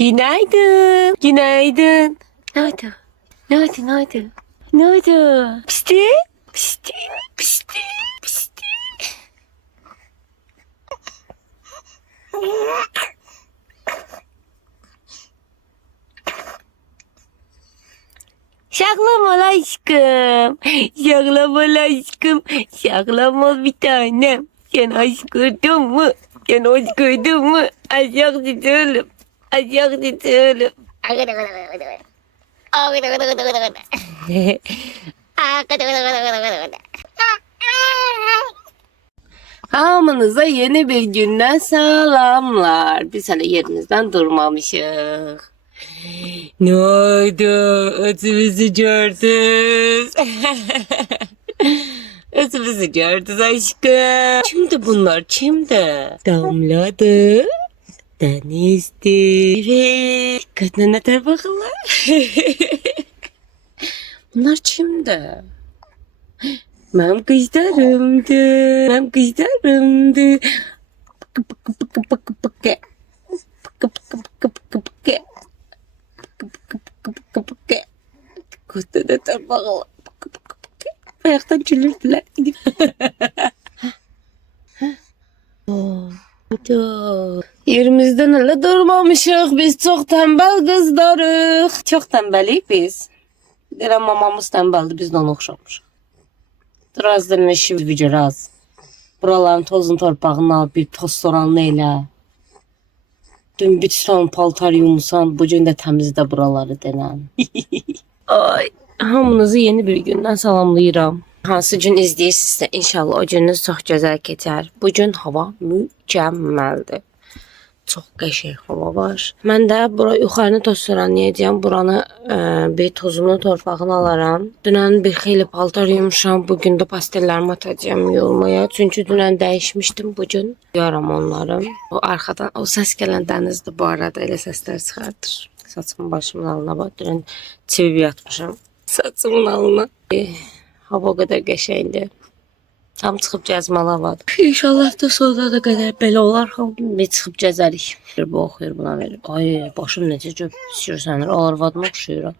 Günaydın. Günaydın. Ne oldu? Ne oldu? Ne oldu? Ne oldu? Pisti? Pisti? Pisti? Pisti? Şaklama lan aşkım. Şaklama lan aşkım. Şaklama bir tanem. Sen aşk gördün mü? Sen aşk gördün mü? Aşak tutalım. Aşak tutalım. Hamınıza yeni bir günden selamlar. Biz hele yerimizden durmamışız. Ne oldu? Ötümüzü gördünüz. Ötümüzü gördünüz aşkım. Kimdi bunlar? Kimdi? Damladı. Denizdi. Evet. Kadına ne der bakalım. Bunlar kimdi? Benim kızlarımdı. Benim kızlarımdı. Pıkı pıkı pıkı pıkı pıkı. Pıkı pıkı pıkı pıkı pıkı. Pıkı pıkı pıkı pıkı. Kadına ne der bakalım. Pıkı pıkı pıkı. Ayaktan gülürdüler. Yerimizden öyle durmamışıq. Biz çok tembel kızlarıq. Çok tembeliyik biz. Deyirəm mamamız tembeldi. Biz de ona oxşamışıq. Biraz işi biraz. Buraların tozun torpağını al, bir toz soranlı elə. Dün bir son paltar yumusan, bugün de temizle buraları denən. Ay, hamınızı yeni bir gündən salamlayıram. Hansı gün izləyirsinizsə, inşallah o gününüz çox gözəl keçər. Bugün hava mükəmməldir. Çox qəşəng hava var. Mən də bura yuxarını toz soranlayacağım. Buranı bir tozunu, torpağını alaram. Dünən bir xeyli paltar yumuşam. Bugün də pastellərimi atacağım yolmaya. Çünki dünən dəyişmişdim. Bugün yuyaram onları. O arxadan o səs gələn dənizdir bu arada. Elə səslər çıxardır. Saçımın başımın alına bax. Dünən çivib yatmışam. Saçımın alına. Hava o qədər qəşəngdir. Tam çıxıb gəzməli havadır. İnşallah da sonuna da qədər belə olar. Hamı çıxıb gəzərik. Bu oxuyur, buna verir. Ay, başım necə göpsürsən. Arvadıma oxşuyuram.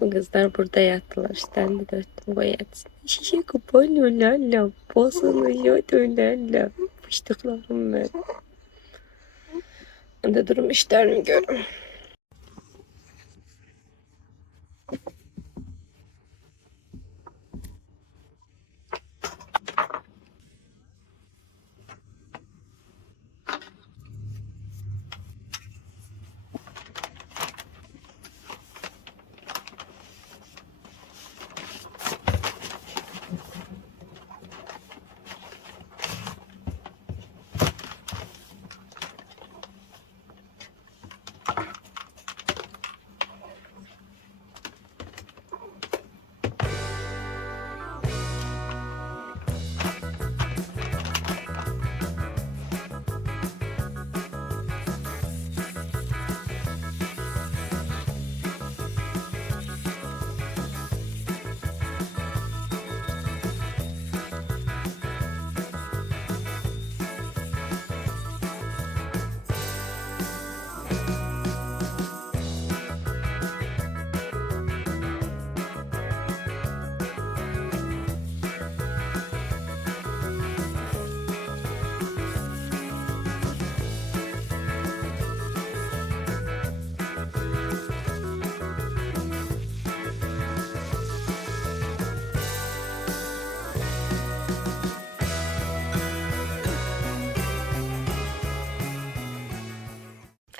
Bu qızlar burada yatdılar. Ständi dörtdüm qoyat. Şişe kapanıyorlarla. Basınıyorlarla. Fıştıklarım ben. Ben de durum işlerimi görüm.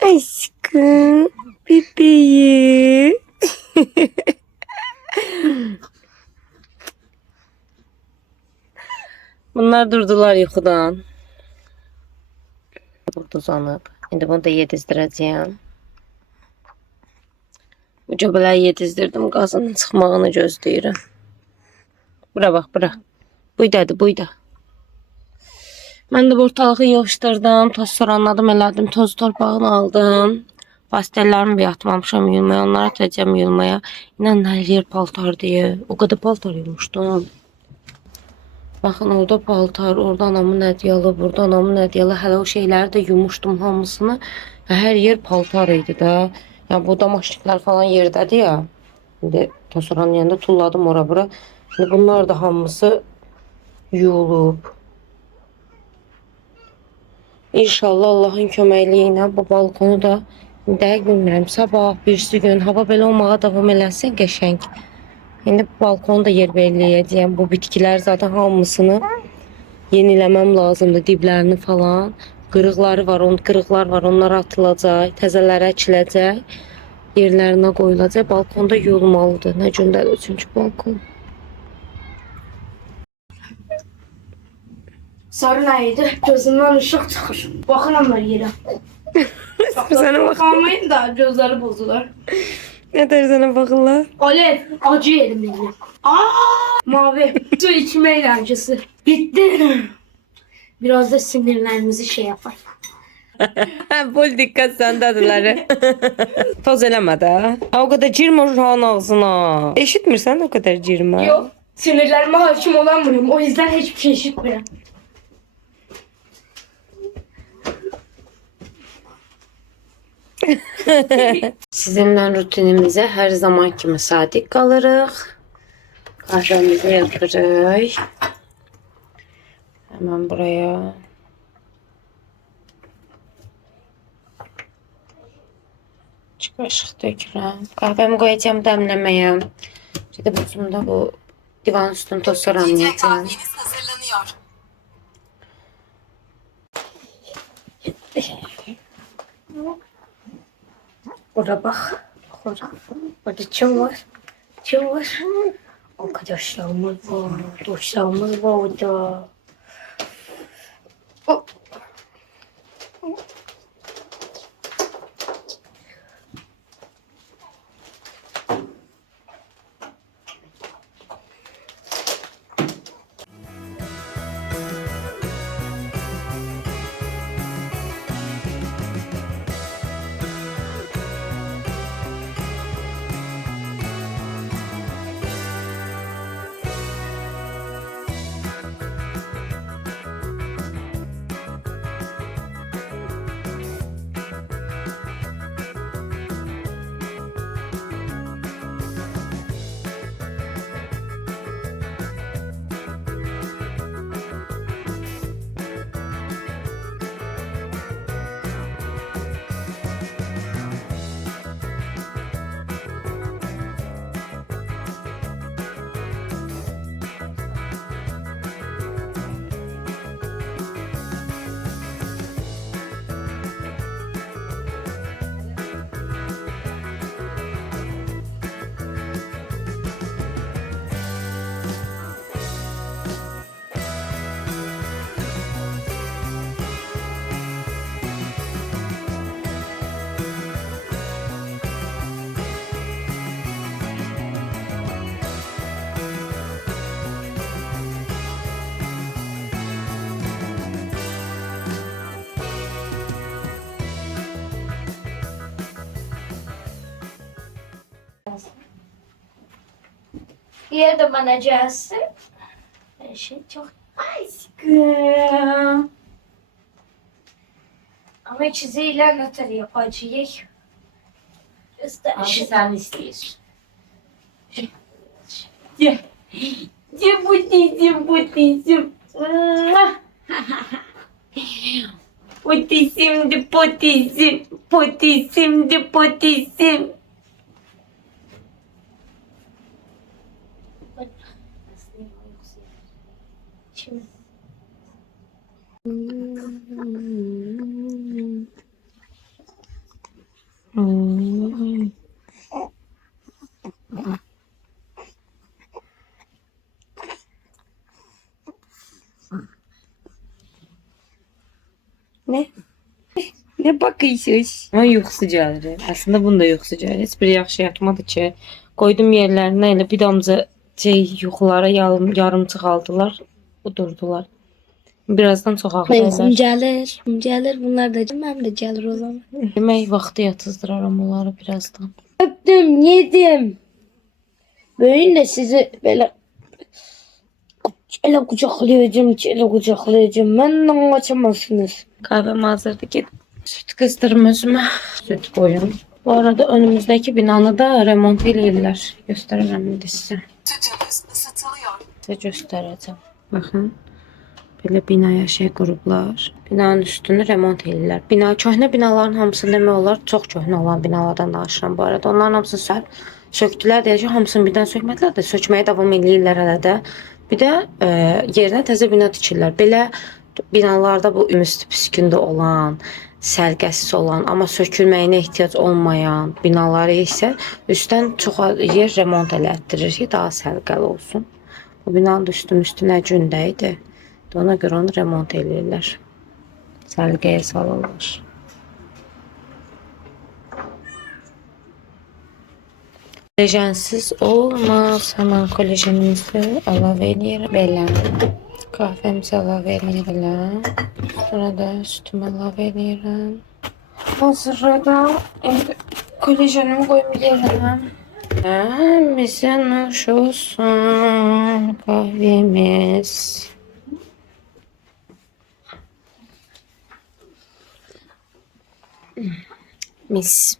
Aşkım, bebeğim. Bunlar durdular yuxudan. Burada uzanıb. İndi bunu da yedizdirəcəyəm. Bu göbələri yedizdirdim. Qazının çıxmağını gözləyirəm. Bura bax, bura. Buydadır, buyda. Mən də ortalığı yığışdırdım, toz soranladım, elədim, toz torpağını aldım. Pastellərimi bir atmamışam yuyulmaya, onları atacağım yuyulmaya. İnan hər yer paltar deyə, o qədər paltar yuymuşdum. Baxın, orada paltar, orada anamın ədyalı, burada anamın ədyalı, hələ o şeyləri də yuymuşdum hamısını. Hər yer paltar idi də. Yəni bu damaşıqlar falan yerdədir ya. İndi Tosoranın yanında tulladım ora bura. Şimdi bunlar da hamısı yuyulub. İnşallah Allahın köməkliyi ilə bu balkonu da dəqiq bilmirəm. Sabah, birisi gün hava belə olmağa davam eləsin qəşəng. İndi bu balkonu da yer belirləyəcəyəm. Bu bitkilər zaten hamısını yeniləməm lazımdır. Diblərini falan. Qırıqları var, qırıqlar var. Onlar atılacaq, təzələri əkiləcək. Yerlərinə qoyulacaq. Balkonda yuyulmalıdır. Nə gündədir çünki balkon. Sarı nəydi? Gözümdən ışıq çıxır. Baxıram mən yerə. Sənə bax. Qalmayın da gözləri bozulur. Nə dərsən baxırlar? Alev, acı yedim beni. Mavi, su içme eğlencesi. Bitti. Biraz da sinirlerimizi şey yapar. Bol dikkat səndədirlər. Toz eləmə də. O qədər girmə uşağın ağzına. Eşitmirsən o qədər girmə. Yok, sinirlerime hakim olamıyorum. O yüzden hiçbir şey işitmiyorum. Sizinlə rutinimizə hər zaman kimi sadiq qalırıq. Kahvemizi yapırıq. Hemen buraya. Qaşıq dökürəm. Kahvemi qoyacağım dəmləməyə. Bir də buzumda bu divan üstünü tosaranlayacağım. Kahveniz hazırlanıyor. Orada bak. Orada kim var? Kim var? Arkadaşlarımız var. Dostlarımız var orada. Hop. Yer de bana gelsin. Her şey çok aşkım. Ama çiziyle noter yapacağız. Göster. Sen istiyorsun. Ye. Ye butizim butizim. Butizim de butizim. Butizim de butizim. Şimdi. Ne? Ne bakıyorsunuz? Ama yuxusu gəlir. Aslında bunun da yuxusu gəlir. Heç bir yaxşı yatmadı ki. Koydum yerlərinə elə bir damcı yuxulara yarımçıq aldılar. Udurdular. Birazdan çox ağlayırlar. Gelir. Bunlar da hem de gelir o zaman. Demək vaxtı yatızdıraram onları birazdan. Öptüm, yedim. Böyle de sizi böyle kucaklayacağım. Benden kaçamazsınız. Kahvem hazırdı. Git Süt kızdırım özümə. Süt koyun. Bu arada önümüzdeki binanı da remont edirlər. Göstərərəm indi sizə. Sütümüz ısıtılıyor. Sizə göstərəcəm. Baxın. Belə binaya şey qurublar. Binanın üstünü remont edirlər. Köhnə binaların hamısı demək olar çox köhnə olan binalardan danışıram bu arada. Onların hamısını söktülər deyək ki, hamısını birdən sökmədilər də, sökməyə davam edirlər hələ də. Bir də yerinə təzə bina tikirlər. Belə binalarda bu üstü püskündə olan, sərgəsiz olan, amma sökülməyinə ehtiyac olmayan binaları isə üstdən çox yer remont elətdirir ki, daha sərgəli olsun. Bu binanın üstü nə gündə idi. Ona görə onu remont edirlər. Sərgəyə salırlar. Kolajensiz olmaz. Hemen kolajenimizi əlavə edirəm. Belə. Kahvemizi əlavə edirəm. Sonra da sütümü əlavə edirəm. Hazırladım. İndi kolajenimi qoymayacağım. Bizə nuş olsun kahvemiz. Mis.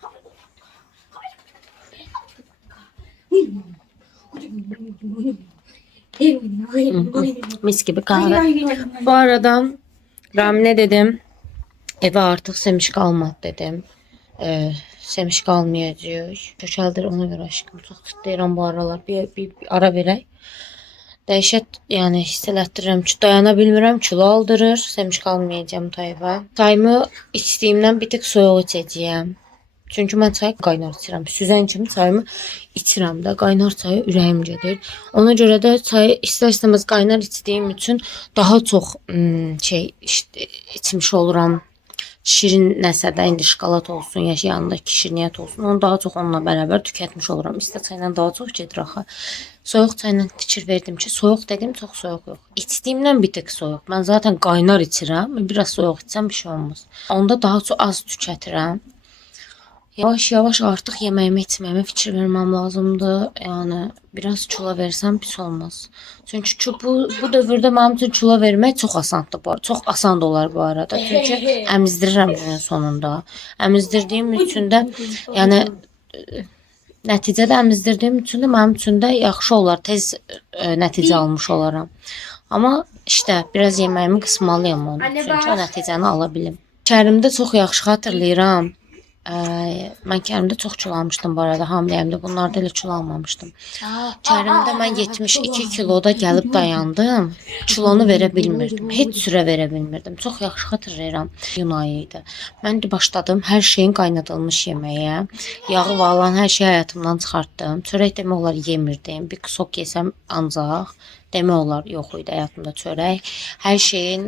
Mis gibi kahve. Bu arada Ramine dedim. Eve artık semiş kalmadı dedim. Semiş kalmayacak. Köşeldir ona göre aşkım. Çok tutlayıram bu aralar. Bir ara verək. Dəhşət, yəni hiss elətdirirəm ki, dayana bilmirəm, kilo aldırır. Semiş qalmayacağım tayfa. Çayımı içdiyimdən bir tık soyuq içəcəyəm. Çünki mən çayı qaynar içirəm. Süzən kimi çayımı içirəm də. Qaynar çayı ürəyim gedir. Ona görə də çayı istər-istəməz qaynar içdiyim üçün daha çox içmiş oluram. Şirin nəsə də, indi şokolad olsun, ya yanındakı şirniyyat olsun, onu daha çox onunla bərabər tükətmiş oluram. İstə çayla daha çox gedir axı. Soyuq çayla fikir verdim ki, soyuq dedim, çox soyuq yox. İçdiyimdən bir tık soyuq. Mən zaten qaynar içirəm, biraz soyuq içsəm bir şey olmaz. Onda daha çox az tükətirəm. Yavaş-yavaş artıq yeməyimi, içməyimə fikir verməm lazımdır. Yəni biraz kilo versəm pis olmaz. Çünki bu dövrdə mənim üçün kilo vermək çox asandır. Çox asan da olar bu arada. Çünki əmizdirirəm günün sonunda. Əmizdirdiyim üçün də, yəni nəticədə əmizdirdiyim üçün də mənim üçün də yaxşı olar. Tez nəticə almış olaram. Amma işte biraz yeməyimi qısmalıyam onun üçün ki, o nəticəni ala bilim. Kərimdə çox yaxşı xatırlayıram. Mən Kərimdə çox kilo almışdım bu arada, hamiləyimdə. Bunlarda elə kilo almamışdım. Kərimdə mən 72 kiloda gəlib dayandım. Kilonu verə bilmirdim. Heç sürə verə bilmirdim. Çox yaxşı xatırlayıram. İyun ayı idi. Mən də başladım hər şeyin qaynadılmış yeməyə. Yağı valan hər şeyi həyatımdan çıxartdım. Çörək demək olar yemirdim. Bir kusok yesəm ancaq. Demək olar yox idi həyatımda çörək. Hər şeyin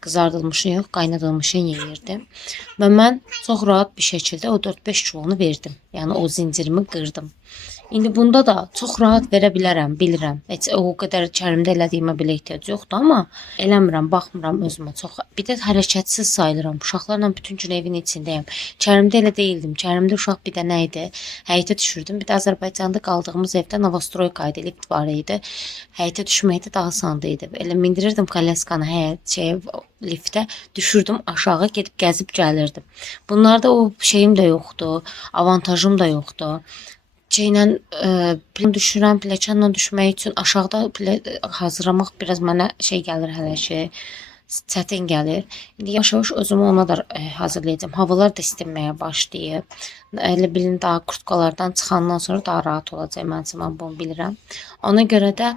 qızardılmışını yox, qaynadılmışını yeyirdim. Və mən çox rahat bir şəkildə o 4-5 kilonu verdim. Yəni o zincirimi qırdım. İndi bunda da çox rahat verə bilərəm, bilirəm. Heç o qədər Kərimdə elədiyimə belə ehtiyac yoxdur, amma eləmirəm, baxmıram özümə çox. Bir də hərəkətsiz sayılıram. Uşaqlarla bütün gün evin içindəyəm. Kərimdə elə deyildim. Kərimdə uşaq bir də nə idi? Həyətə düşürdüm. Bir də Azərbaycanda qaldığımız evdə Novostroyka idi, lift var idi. Həyətə düşmək də daha asan idi. Elə mindirirdim kolyaskanı liftə, düşürdüm aşağı, gedib gəzib gəlirdim. Bunlarda o şeyim də yoxdur, avantajım da yoxdur. Düşürəm, pləkanla düşmək üçün aşağıda hazırlamaq biraz mənə şey gəlir hələ ki, çətin gəlir. İndi yavaş-yavaş özümü ona da hazırlayacağım. Havalar da istinməyə başlayıb. Elə bilin daha kurtkalardan çıxandan sonra daha rahat olacaq. Mən bunu bilirəm. Ona görə də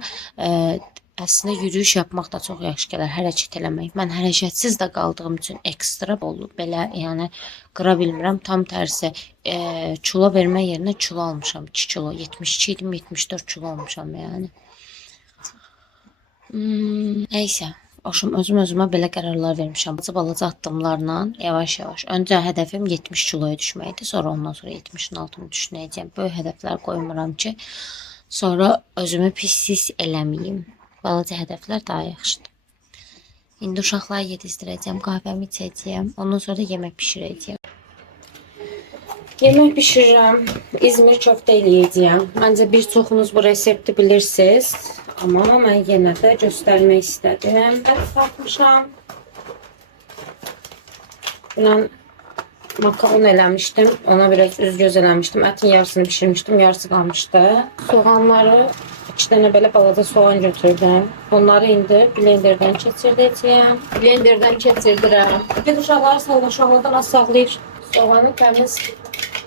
əslində yürüyüş yapmaq da çox yaxşı gələr, hərəkət eləmək. Mən hərəkətsiz də qaldığım üçün ekstra olub. Belə, yəni qıra bilmirəm. Tam tərsi kilo vermə yerinə kilo almışam. 2 kilo, 72 idim, 74 kilo olmuşam yəni. Neysə, özümə belə qərarlar vermişəm. Balaca addımlarla yavaş-yavaş. Öncə hədəfim 70 kiloya düşməkdir. Sonra ondan sonra 70'in altına düşməyəcəm. Böyük hədəflər qoymuram ki, sonra özümü pis eləməyim. Balaca hədəflər daha yaxşıdır. İndi uşaqları yedizdirəcəm, kahvəmi içəcəyəm. Ondan sonra da yemək bişirəcəyəm. Yemək bişirirəm. İzmir köftə eləyəcəyəm. Məncə bir çoxunuz bu resepti bilirsiniz. Amma mən yenə də göstərmək istədim. Ət satmışam. Bundan makaron eləmişdim. Ona biraz üz-göz eləmişdim. Ətin yarısını pişirmişdim, yarısı qalmışdı. Soğanları 2 dənə belə balaca soğan götürdüm. Onları indi blenderdən keçirdəcəyəm. Blenderdən keçirdirəm. Biz uşaqları sallaşanlardan az sağlayır. Soğanı təmiz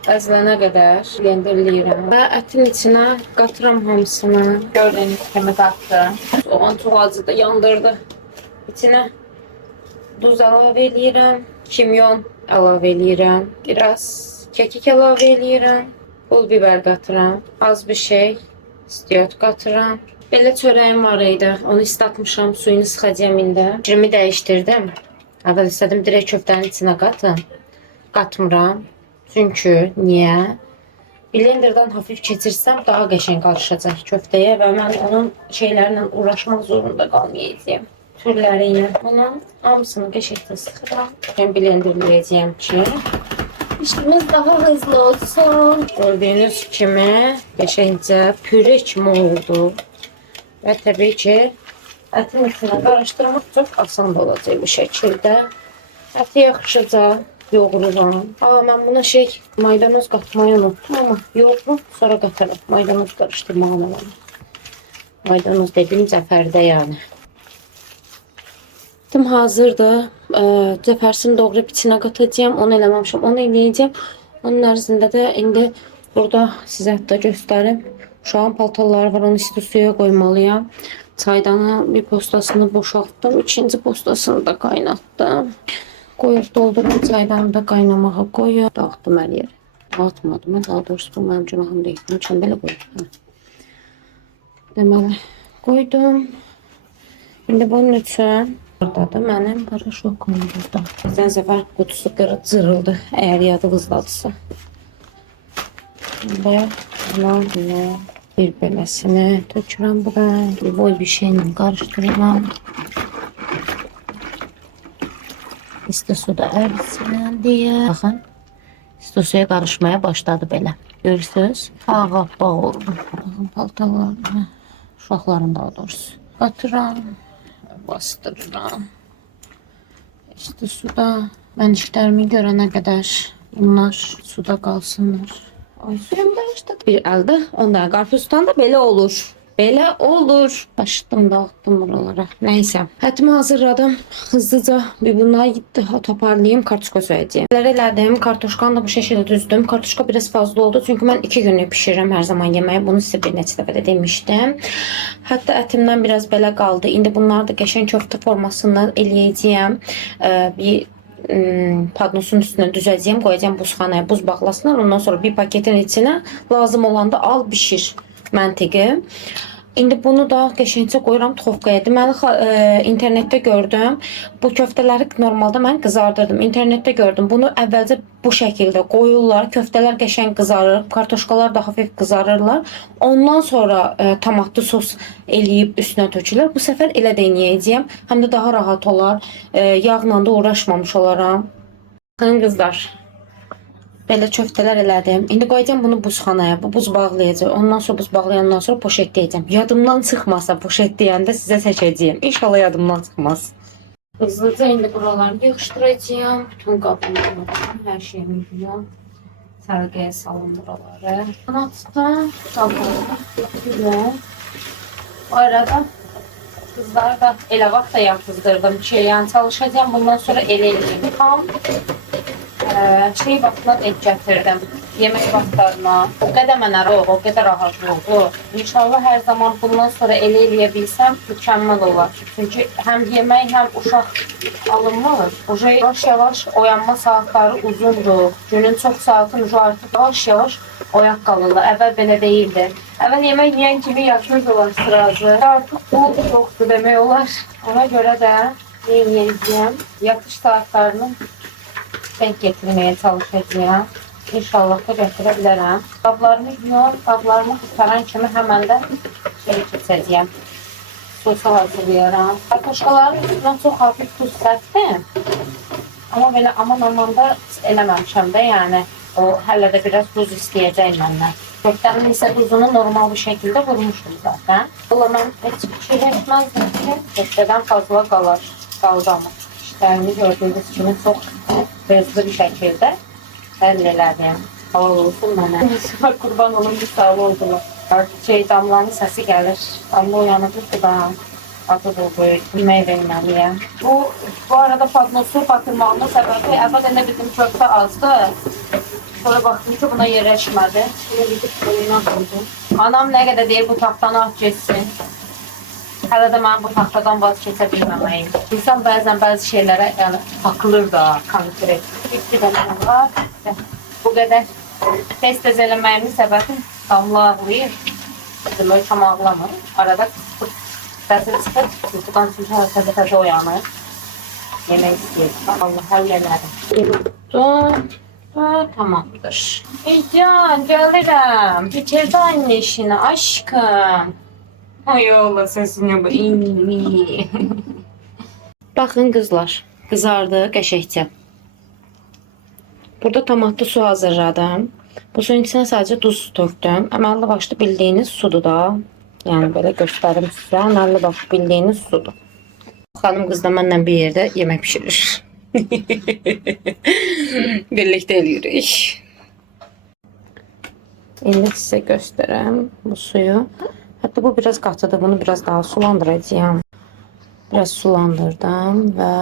əzlənə qədər blenderləyirəm. Və ətin içinə qatıram hamısını. Gördüyünüz kimi qatdım. Soğan çox acıdı, yandırdı. İçinə duz əlavə eləyirəm. Kimyon əlavə eləyirəm. Biraz kekik əlavə eləyirəm. Pul biber qatıram. Az bir şey istiot qatıram. Belə çörəyim var idi. Onu islatmışam. Suyunu sıxacağım indi. Fikrimi dəyişdirdim. Əvvəl istədim direkt köftənin içinə qatım. Qatmıram. Çünki niyə? Blenderdan hafif keçirsəm daha qəşəng qarışacaq köftəyə və mən onun şeylərlə uğraşmaq zorunda qalmayacağam. Türləri ilə bunun hamısını qəşənglə sıxıram. Ben blenderləyəcəyəm ki İşimiz daha hızlı olsun. Gördüğünüz kimi qəşəngcə püre kimi oldu. Və təbii ki ətin içinə qarışdırmaq çox asan olacaq bir şəkildə. Əti yaxşıca yoğururam. Mən buna maydanoz qatmayı unuttum ama yoğurup sonra qatarım. Maydanoz qarışdırmağım olanı. Maydanoz dediğim zəfərdə yani. Tüm hazırdır. Zəfərsini doğrayıb içinə qatacağım. Onu eləməmişəm. Onu eləyəcəm. Onun ərzində də indi burada sizə hətta göstərim. Uşağın paltarları var. Onu isti suya qoymalıyam. Çaydanın bir postasını boşaltdım. İkinci postasını da qaynatdım. Qoyub doldurum çaydanı da qaynamağa qoyub. Dağıtdım hər yeri. Dağıtmadım. Daha doğrusu bu mənim günahım deyil. Bunun üçün belə qoyub. Deməli qoydum. İndi bunun üçün burada da mənim paraşokum burada. Bizdən səfər qutusu cırıldı. Əgər yadınızdadırsa. Və bunlarla bir beləsini tökürəm bura. Boy bir şeylə qarışdırıram. İsti suda ərisin deyə. Baxın. İsti suya qarışmaya başladı belə. Görürsünüz? Ağappaq oldu. Baxın paltalarını. Uşaqların daha doğrusu. Qatıram. Bastırıram. İsti suda. Mən işlərimi görənə qədər bunlar suda qalsınlar. Ay suyum da işte. Bir əldə. Ondan qarpuzdan da belə olur. Belə olur. Başladım dağıttım buralara. Neyse. Ətimi hazırladım. Hızlıca bir bunları gitti. Toparlayayım. Kartuşka söyleyeceğim. Elədim. Kartuşkanı da bu şekilde düzdüm. Kartuşka biraz fazla oldu. Çünkü ben 2 günlük pişiririm her zaman yemeği. Bunu size bir neçə dəfə də demiştim. Hatta ətimdən biraz belə qaldı. İndi bunları da qəşəng köftə formasından eləyəcəyəm. Bir padnosun üstüne düzəcəyəm. Qoyacağım buzxanaya. Buz bağlasınlar. Ondan sonra bir paketin içine lazım olanda al pişir. Məntiqi. İndi bunu da qəşəngcə qoyuram tofkaya. Deməli internetdə gördüm. Bu köftələri normalda mən qızardırdım. İnternetdə gördüm. Bunu əvvəlcə bu şəkildə qoyurlar. Köftələr qəşəng qızarır. Kartoşkalar da hafif qızarırlar. Ondan sonra tomatlı sos eləyib üstünə tökülür. Bu səfər elə denəyəcəyəm. Həm də daha rahat olar. Yağla da uğraşmamış olaram. Baxın qızlar. Belə köftələr elədim. İndi qoyacağım bunu buzxanaya. Bu buz bağlayacaq. Ondan sonra buz bağlayandan sonra poşetləyəcəm. Yadımdan çıxmasa poşetləyəndə sizə çəkəcəyəm. İnşallah yadımdan çıxmaz. Hızlıca indi buraları yığışdıracağım. Bütün qablarımı, hər şeyimi yığıyorum. Sərqəyə salın buraları. Qanatda qablarımı yığıyorum. O arada kızlar da elə vaxt da yapızdırdım ki, yəni çalışacağım. Bundan sonra elə eləyim. Tam vaxtına denk gətirdim. Yemək vaxtlarına. O qədər mənə o qədər rahat oldu. İnşallah hər zaman bundan sonra elə eləyə bilsəm mükəmməl olar. Çünki həm yemək, həm uşaq alınmır. Yavaş-yavaş oyanma saatları uzundur. Günün çox saatı artıq yavaş-yavaş oyaq qalırlar. Əvvəl belə deyildi. Əvvəl yemək yeyən kimi yatırdılar sırası. Artıq bu çoxdur demək olar. Ona görə də yeyəcəyəm. Yatış saatlarını denk getirmeye çalışacağım. İnşallah da gətirə bilərəm. Qablarımı yuyuyorum. Qablarımı qutaran kimi həmən də keçəcəyəm. Sosu hazırlayıram. Kartoşkaların üstündən çox hafif tuz sərtdim. Ama belə aman da eləməmişəm də, yəni o hələ də biraz tuz istəyəcək məndən. Köftənin isə tuzunu normal bir şəkildə vurmuşum zaten. Valla mən heç fikirləşməzdim ki, köftədən fazla qalır. Qaldı ama. İşlərini gördüyünüz kimi çox hızlı bir şəkildə Həll elədim. Sağ olsun mənə. Qurban olun, bir sağ oldular. Artıq damlanın səsi gəlir. Damla uyanıqdır da. Adı da böyük. Yemək verməliyəm. Bu arada patnosu batırmağımın səbəbi əvvələn də bizim köfte azdı. Sonra baxdım ki, buna yerləşmədi. Bunu gidip boyuna koydum. Anam nə qədər deyir, bu taxtanı at geçsin. Hələ də mən bu taxtadan vazgeçə bilməməyim. İnsan bəzən bəzi şeylərə yəni, takılır da konkret. Bir dənə var. Bu qədər tez-tez eləməyimin səbəbi damla ağlayır. Bizim ölçəm ağlamır. Arada səsi çıxır, yuxudan çünki təzə-təzə oyanır. Yemək istəyir. Allah həll elədim. Tamamdır. Can, gəlirəm. Bitirdi anne işini, aşkım. Ay Allah, sesini bu. Baxın qızlar, qızardı qəşəkcə. Burada tomatlı su hazırladım. Bu suyun içine sadece duz tökdüm. Əməlli başlı bildiğiniz sudur da. Yani böyle göstərim sizə. Əməlli başlı bildiğiniz sudur. Xanım qız da mənlə bir yerdə yemək pişirir. Birlikte eləyirik. İndi sizə göstərəm bu suyu. Hatta bu biraz qatıdır. Bunu biraz daha sulandıracağım. Biraz sulandırdım və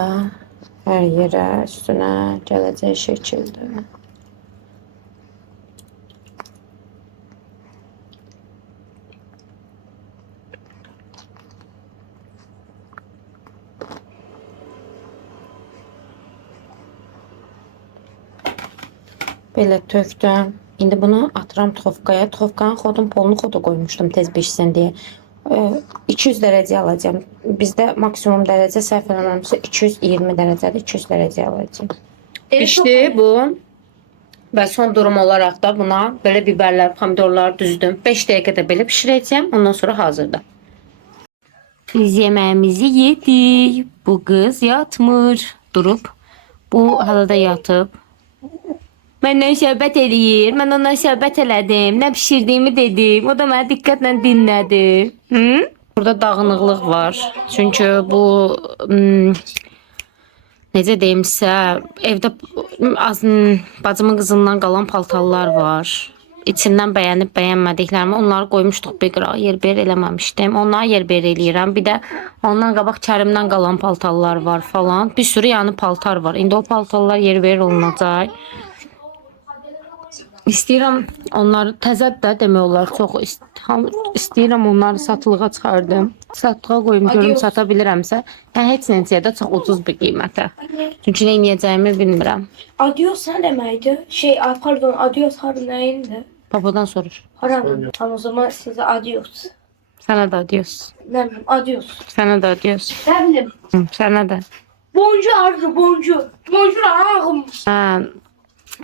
hər yerə üstünə gələcək şəkildə. Belə tökdüm. İndi bunu atıram tofkaya. Tofkanın xodun polunu xoda qoymuşdum tez pişsin deyə. 200 dərəcə alacağım. Bizdə maksimum dərəcə səhv eləməmsə 220 dərəcədir. 200 dərəcə alacağım. Pişdi bu. Və son durum olaraq da buna belə biberlər, pomidorlar düzdüm. 5 dəqiqədə belə pişirəcəm. Ondan sonra hazırdır. Biz yeməğimizi yedik. Bu qız yatmır. Durub. Bu halada yatıb. Məndən söhbət eləyir. Mən ondan söhbət elədim. Nə pişirdiyimi dedim. O da mənə diqqətlə dinlədi. Burada dağınıqlıq var. Çünki bu necə deyimsə, evdə bacımın qızından qalan paltarlar var. İçindən bəyənib bəyənmədiklərimi onları qoymuşduq bir qırağa. Yerber eləməmişdim. Onları yerber eləyirəm. Bir də ondan qabaq Kərimdən qalan paltarlar var falan. Bir sürü yəni paltar var. İndi o paltarlar yerber olunacaq. İstəyirəm onları təzə də demək olar çox istəyirəm onları satılığa çıxardım. Satılığa qoyum görüm sata bilirəmsə. Heç necə də çox ucuz bir qiymətə. Çünki nə edəcəyimi bilmirəm. Adios nə deməkdir? Pardon, adios harı nəyindi? Papadan soruş. Haram. Tam o zaman sizə adios. Sənə də adios. Nə bilim, adios. Sənə də adios. Nə bilim. Sənə də. Boncu arzu, boncu. Boncu ağım.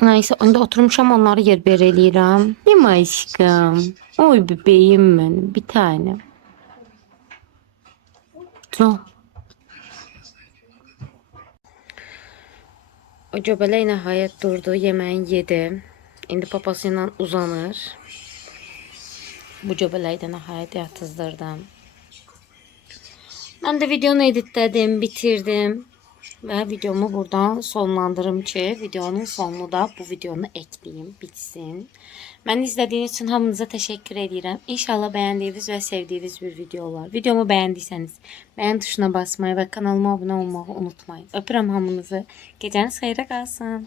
Neyse, onda oturmuşam onları yerber eləyirəm. Değil mi aşkım? Oy bebeğim benim, bir tane. Çok. O göbələk nəhayət durdu, yeməğini yedi. İndi papasıyla uzanır. Bu göbələyi də nəhayət yatızdırdım. Mən də videonu editlədim, bitirdim. Və videomu buradan sonlandırım ki, videonun sonunu da bu videonu ekleyeyim, bitsin. Məni izlədiyiniz üçün hamınıza təşəkkür edirəm. İnşallah bəyəndiyiniz və sevdiyiniz bir video olar. Videomu bəyəndiysəniz, bəyən tuşuna basmayı və kanalıma abunə olmağı unutmayın. Öpürəm hamınızı. Gecəniz xeyrə qalsın.